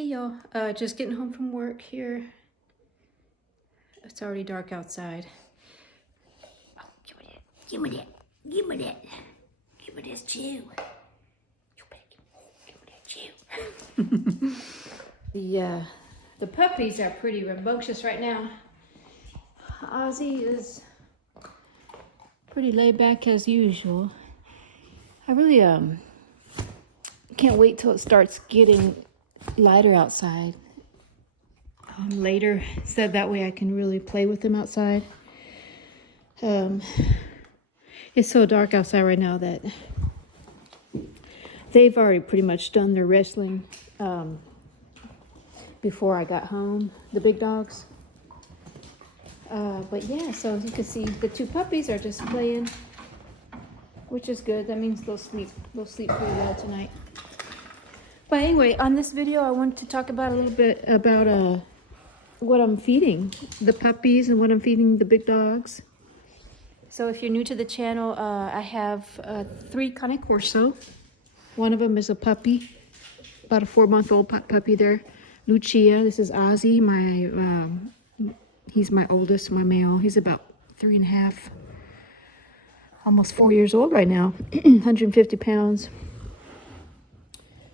Hey y'all, just getting home from work here. It's already dark outside. Oh, give me that, give me that, give me that. Give me this chew. You better give me that chew. The puppies are pretty rambunctious right now. Ozzy is pretty laid back as usual. I really can't wait till it starts getting lighter outside later, so that way I can really play with them outside. It's so dark outside right now that they've already pretty much done their wrestling before I got home, the big dogs. But yeah, so as you can see, the two puppies are just playing, which is good. That means they'll sleep pretty well tonight. But anyway, on this video, I wanted to talk about a little bit about what I'm feeding the puppies and what I'm feeding the big dogs. So if you're new to the channel, I have 3 Cane Corso. One of them is a puppy, about a 4-month-old puppy there. Lucia, this is Ozzy, he's my oldest, my male. He's about 3.5, almost 4 years old right now, 150 pounds.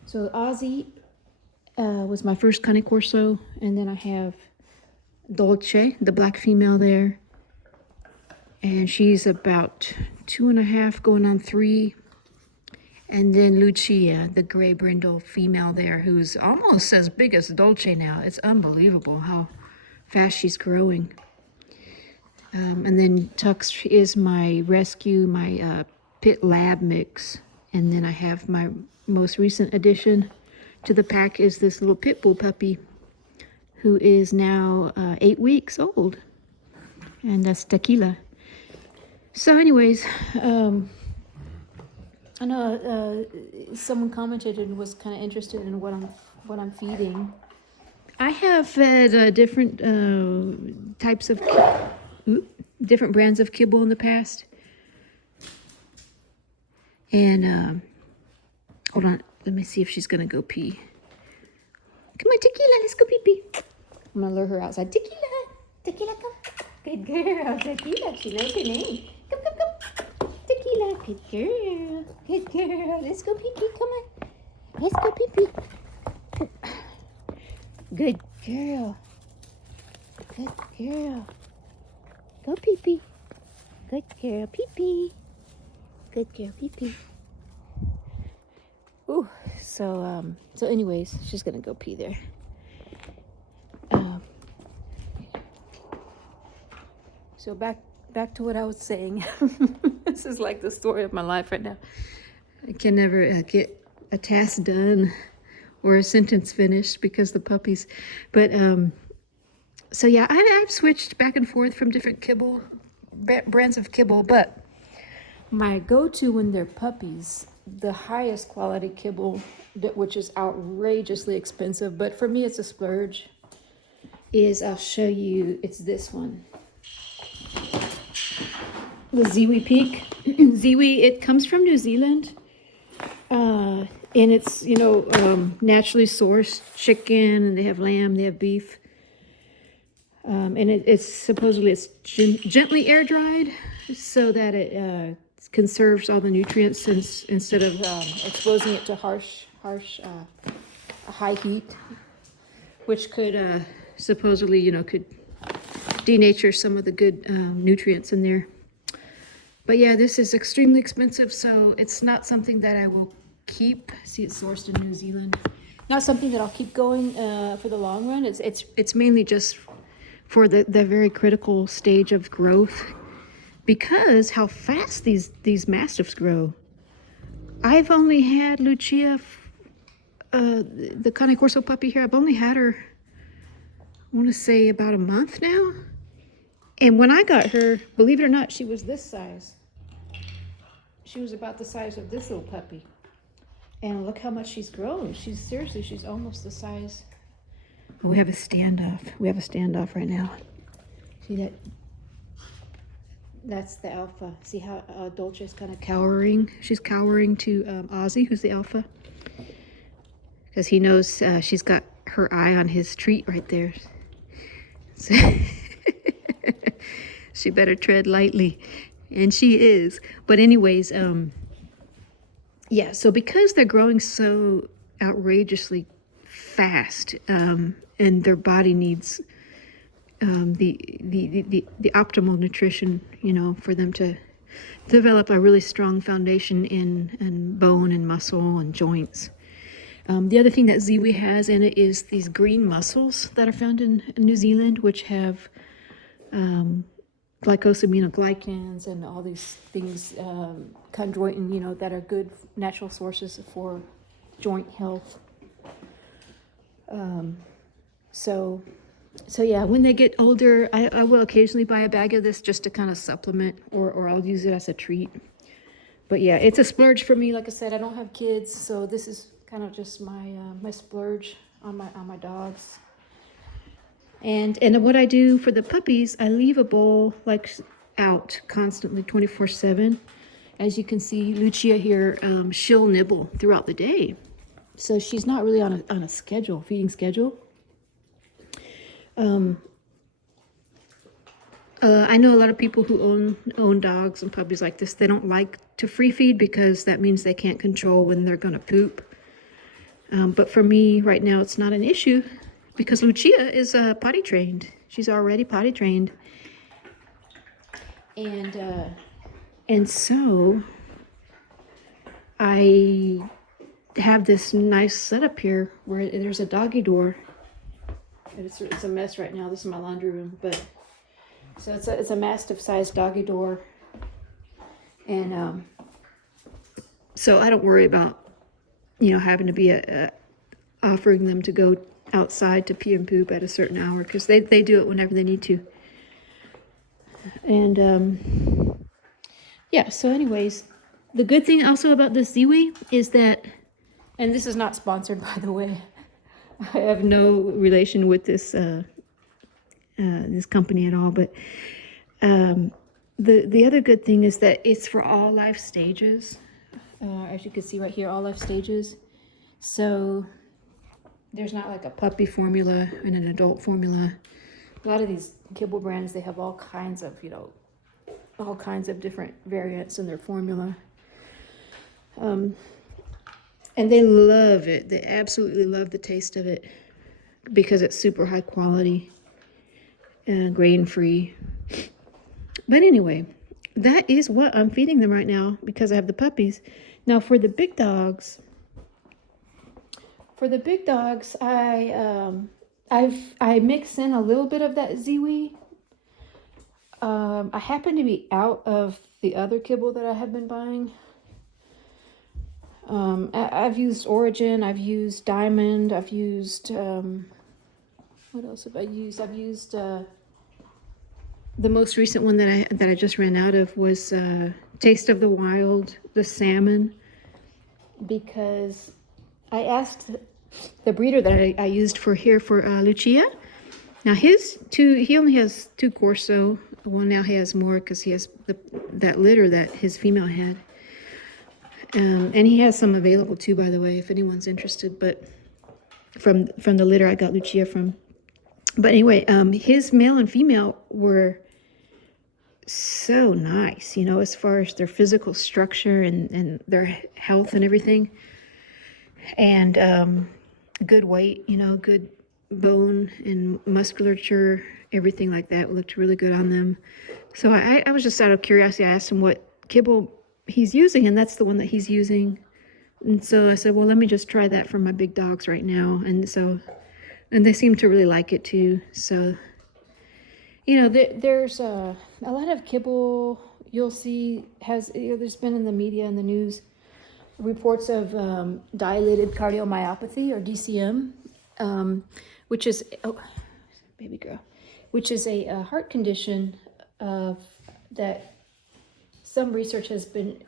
So Ozzy was my first Cane Corso, and then I have Dolce, the black female there, and she's about 2.5 going on 3. And then Lucia, the gray brindle female there, who's almost as big as Dolce now. It's unbelievable how fast she's growing. And then Tux is my rescue, my pit lab mix. And then I have my most recent addition to the pack is this little Pitbull puppy, who is now 8 weeks old. And that's Tequila. So anyways, I know someone commented and was kind of interested in what I'm feeding. I have fed different types of different brands of kibble in the past. And hold on, let me see if she's gonna go pee. Come on, Tequila, let's go pee pee. I'm gonna lure her outside. Tequila, Tequila, come. Good girl, Tequila. She knows her name. Come, come, come. Tequila, good girl. Good girl. Let's go pee pee. Come on. Let's go pee pee. Good girl. Good girl. Go pee pee. Good girl, pee pee. Good girl, pee pee. Ooh, so anyways, she's gonna go pee there. So back to what I was saying. This is like the story of my life right now. I can never get a task done or a sentence finished because the puppies. But so yeah, I've switched back and forth from different kibble brands of kibble, but my go-to when they're puppies, the highest quality kibble, which is outrageously expensive, but for me it's a splurge, is, I'll show you, it's this one. The Ziwi Peak. Ziwi, it comes from New Zealand, and it's, naturally sourced chicken, and they have lamb, they have beef, and it's supposedly gently air dried so that it conserves all the nutrients instead of exposing it to harsh high heat, which could supposedly could denature some of the good nutrients in there. But yeah, this is extremely expensive, so it's not something that I will keep. See, it's sourced in New Zealand. Not something that I'll keep going for the long run. It's mainly just for the very critical stage of growth, because how fast these Mastiffs grow. I've only had Lucia, the Cane Corso puppy here, I've only had her, I want to say about a month now. And when I got her, believe it or not, she was this size. She was about the size of this little puppy. And look how much she's grown. She's almost the size. Oh, we have a standoff. We have a standoff right now. See that? That's the alpha. See how Dolce's kind of cowering? She's cowering to Ozzy, who's the alpha. Because he knows she's got her eye on his treat right there. So she better tread lightly. And she is. But anyways, yeah, so because they're growing so outrageously fast, and their body needs the optimal nutrition, you know, for them to develop a really strong foundation in bone and muscle and joints. The other thing that Ziwi has in it is these green mussels that are found in New Zealand, which have glycosaminoglycans and all these things, chondroitin, you know, that are good natural sources for joint health. So yeah, when they get older, I will occasionally buy a bag of this just to kind of supplement, or I'll use it as a treat. But yeah, it's a splurge for me. Like I said, I don't have kids, so this is kind of just my my splurge on my dogs. And what I do for the puppies, I leave a bowl like out constantly 24/7. As you can see, Lucia here, she'll nibble throughout the day. So she's not really on a schedule, feeding schedule. I know a lot of people who own dogs and puppies like this. They don't like to free feed because that means they can't control when they're going to poop. But for me right now, it's not an issue because Lucia is potty trained. She's already potty trained. And so I have this nice setup here where there's a doggy door. It's a mess right now. This is my laundry room, but so it's a Mastiff sized doggy door, and so I don't worry about, you know, having to be offering them to go outside to pee and poop at a certain hour, because they do it whenever they need to. And yeah, so anyways, the good thing also about this Ziwi is that, and this is not sponsored, by the way, I have no relation with this this company at all, but the other good thing is that it's for all life stages. As you can see right here, all life stages. So there's not like a puppy formula and an adult formula. A lot of these kibble brands, they have all kinds of, you know, all kinds of different variants in their formula. And they love it. They absolutely love the taste of it because it's super high quality and grain-free. But anyway, that is what I'm feeding them right now because I have the puppies. Now for the big dogs, I mix in a little bit of that Ziwi. I happen to be out of the other kibble that I have been buying. I've used Origin, I've used Diamond, I've used, what else have I used? I've used, the most recent one that I just ran out of was Taste of the Wild, the salmon, because I asked the breeder that I used for Lucia. Now he only has 2 Corso. Well, now he has more because he has that litter that his female had. And he has some available too, by the way, if anyone's interested. But from the litter I got Lucia from. But anyway, his male and female were so nice, you know, as far as their physical structure and their health and everything. And good weight, you know, good bone and musculature, everything like that looked really good on them. So I was just out of curiosity. I asked him what kibble he's using, and that's the one that he's using. And so I said, well, let me just try that for my big dogs right now. And they seem to really like it too. So, you know, there's a lot of kibble you'll see has, you know, there's been in the media and the news reports of dilated cardiomyopathy, or DCM, which is, oh, baby girl, which is a heart condition that some research has been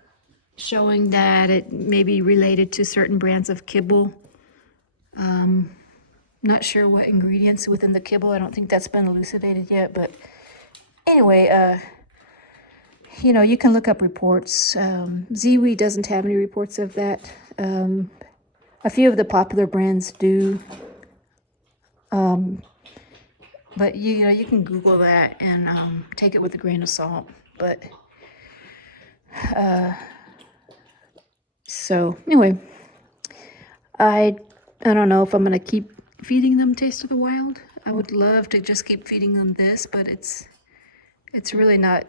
showing that it may be related to certain brands of kibble. Not sure what ingredients within the kibble. I don't think that's been elucidated yet. But anyway, you know, you can look up reports. Ziwi doesn't have any reports of that. A few of the popular brands do. But you know, you can Google that and take it with a grain of salt. But so anyway, I don't know if I'm gonna keep feeding them Taste of the Wild. I would love to just keep feeding them this, but it's really not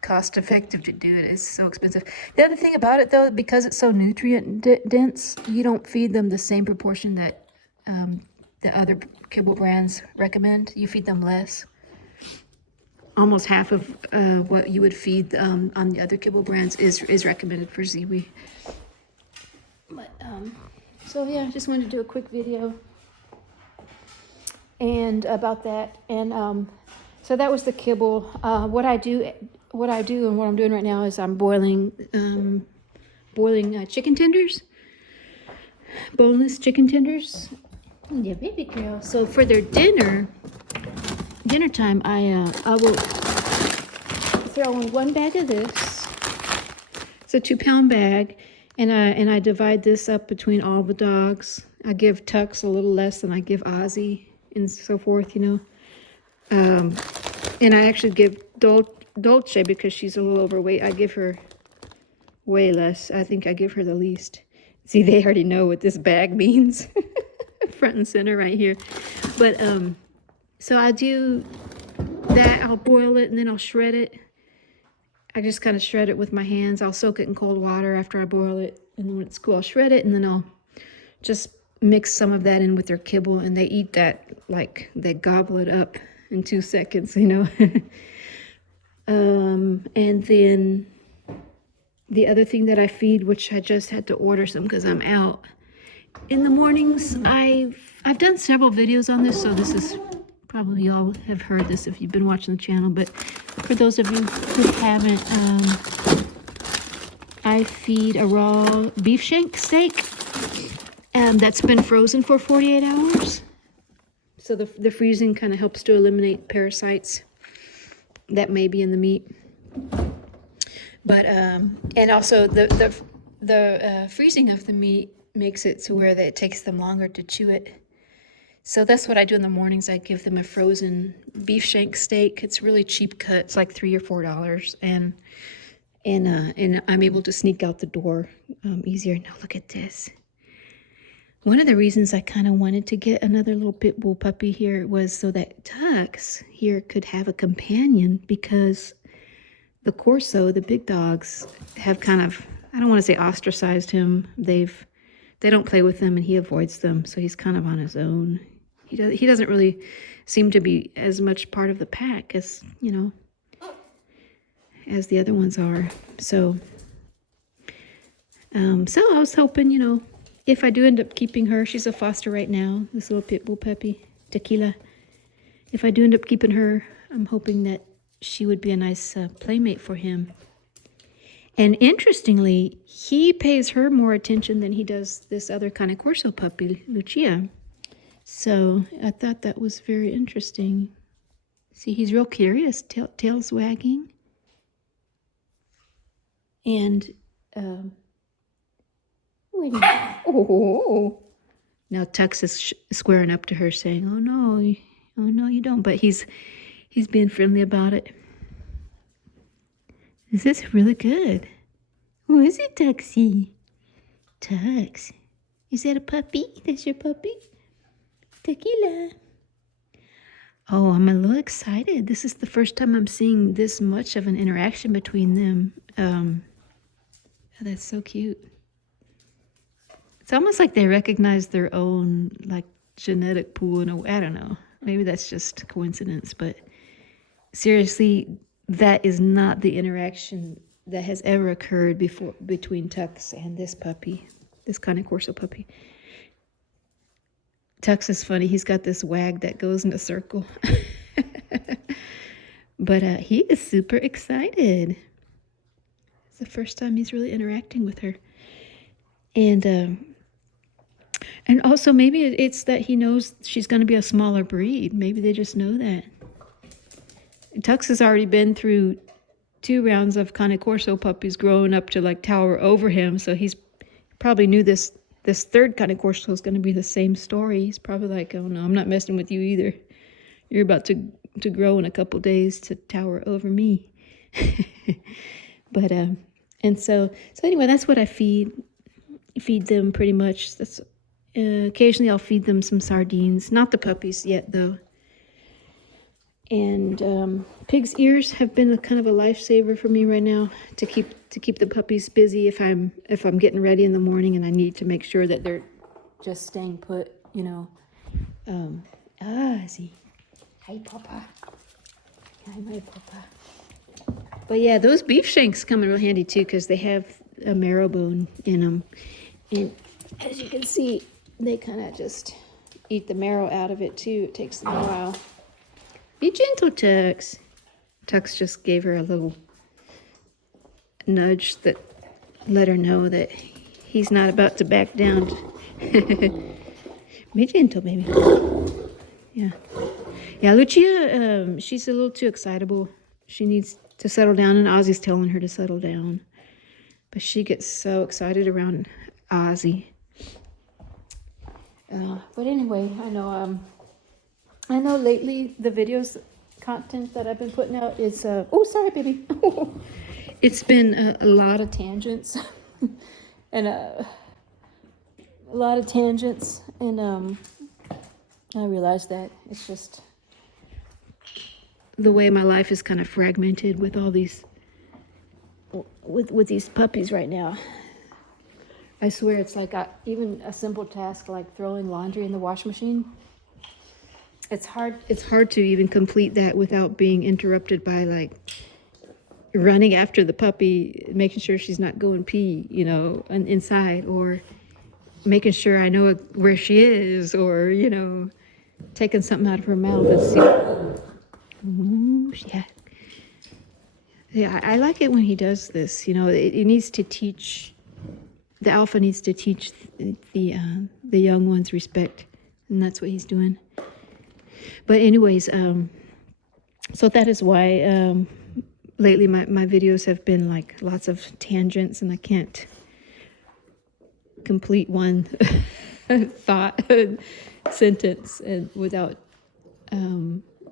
cost effective to do it. It's so expensive. The other thing about it though, because it's so nutrient dense, you don't feed them the same proportion that the other kibble brands recommend. You feed them less. Almost half of what you would feed on the other kibble brands is recommended for Ziwi. But so yeah, I just wanted to do a quick video and about that. And so that was the kibble. What I do and what I'm doing right now is I'm boiling chicken tenders, boneless chicken tenders. Yeah, baby girl. So for their dinner time, I will throw in 1 bag of this. It's a 2-pound bag, and I divide this up between all the dogs. I give Tux a little less than I give Ozzy, and so forth, you know. And I actually give Dolce, because she's a little overweight, I give her way less. I think I give her the least. See, they already know what this bag means. Front and center right here. But so I do that. I'll boil it and then I'll shred it. I just kind of shred it with my hands. I'll soak it in cold water after I boil it, and then when it's cool, I'll shred it, and then I'll just mix some of that in with their kibble, and they eat that like they gobble it up in 2 seconds, you know. And then the other thing that I feed, which I just had to order some because I'm out in the mornings, I've done several videos on this, so this is probably, y'all have heard this if you've been watching the channel, but for those of you who haven't, I feed a raw beef shank steak that's been frozen for 48 hours. So the freezing kind of helps to eliminate parasites that may be in the meat. But and also the freezing of the meat makes it to where it takes them longer to chew it. So that's what I do in the mornings. I give them a frozen beef shank steak. It's really cheap cut. It's like $3 or $4, and I'm able to sneak out the door easier. Now look at this. One of the reasons I kind of wanted to get another little pit bull puppy here was so that Tux here could have a companion, because the Corso, the big dogs, have kind of, I don't want to say ostracized him. They don't play with him, and he avoids them, so he's kind of on his own. He doesn't really seem to be as much part of the pack as, you know, as the other ones are. So so I was hoping, you know, if I do end up keeping her, she's a foster right now, this little pit bull puppy, Tequila. If I do end up keeping her, I'm hoping that she would be a nice playmate for him. And interestingly, he pays her more attention than he does this other Cane Corso puppy, Lucia. So I thought that was very interesting. See, he's real curious, tail's wagging. And, oh, now Tux is squaring up to her saying, oh no, you don't. But he's being friendly about it. This is really good. Who is it, Tuxie? Tux. Is that a puppy? That's your puppy? Tequila. Oh, I'm a little excited. This is the first time I'm seeing this much of an interaction between them. Oh, that's so cute. It's almost like they recognize their own, like, genetic pool in a way. I don't know. Maybe that's just coincidence, but seriously, that is not the interaction that has ever occurred before between Tux and this puppy, this Cane Corso puppy. Tux is funny. He's got this wag that goes in a circle. But he is super excited. It's the first time he's really interacting with her. And also maybe it's that he knows she's going to be a smaller breed. Maybe they just know that. Tux has already been through 2 rounds of Cane Corso puppies growing up to like tower over him, so he's probably knew this this third Cane Corso is going to be the same story. He's probably like, oh no, I'm not messing with you either. You're about to grow in a couple days to tower over me. But and so anyway, that's what I feed them pretty much. That's occasionally I'll feed them some sardines, not the puppies yet though. And pig's ears have been a kind of a lifesaver for me right now to keep the puppies busy if I'm getting ready in the morning and I need to make sure that they're just staying put, you know. See. Hi, Papa. Hi, my Papa. But yeah, those beef shanks come in real handy too because they have a marrow bone in them. And as you can see, they kind of just eat the marrow out of it too. It takes them a while. Be gentle, Tux. Tux just gave her a little nudge that let her know that he's not about to back down. Be gentle, baby. Yeah. Yeah, Lucia, she's a little too excitable. She needs to settle down, and Ozzy's telling her to settle down. But she gets so excited around Ozzy. But anyway, I know lately the videos content that I've been putting out is oh, sorry, baby. It's been a lot of tangents and a lot of tangents, and I realized that it's just the way my life is kind of fragmented with all these with these puppies right now. I swear it's like even a simple task like throwing laundry in the washing machine. It's hard to even complete that without being interrupted by like running after the puppy, making sure she's not going pee, you know, inside, or making sure I know where she is, or, you know, taking something out of her mouth and see. Ooh, yeah. Yeah, I like it when he does this, you know. It needs to teach, the alpha needs to teach the young ones respect, and that's what he's doing. But anyways, so that is why lately my videos have been like lots of tangents, and I can't complete one thought sentence and without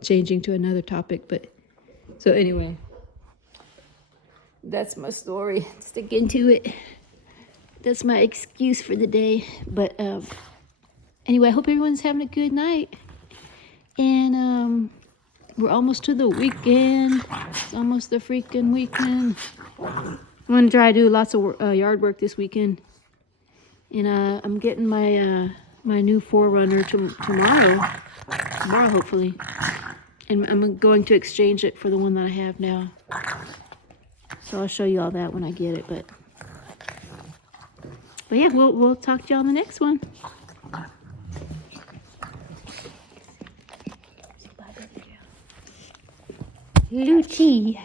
changing to another topic. But so anyway, that's my story. Stick into it. That's my excuse for the day. But anyway, I hope everyone's having a good night. And we're almost to the weekend. It's almost the freaking weekend. I'm going to try to do lots of yard work this weekend. And I'm getting my my new 4Runner tomorrow, hopefully. And I'm going to exchange it for the one that I have now. So I'll show you all that when I get it. But yeah, we'll talk to y'all on the next one. Lucy.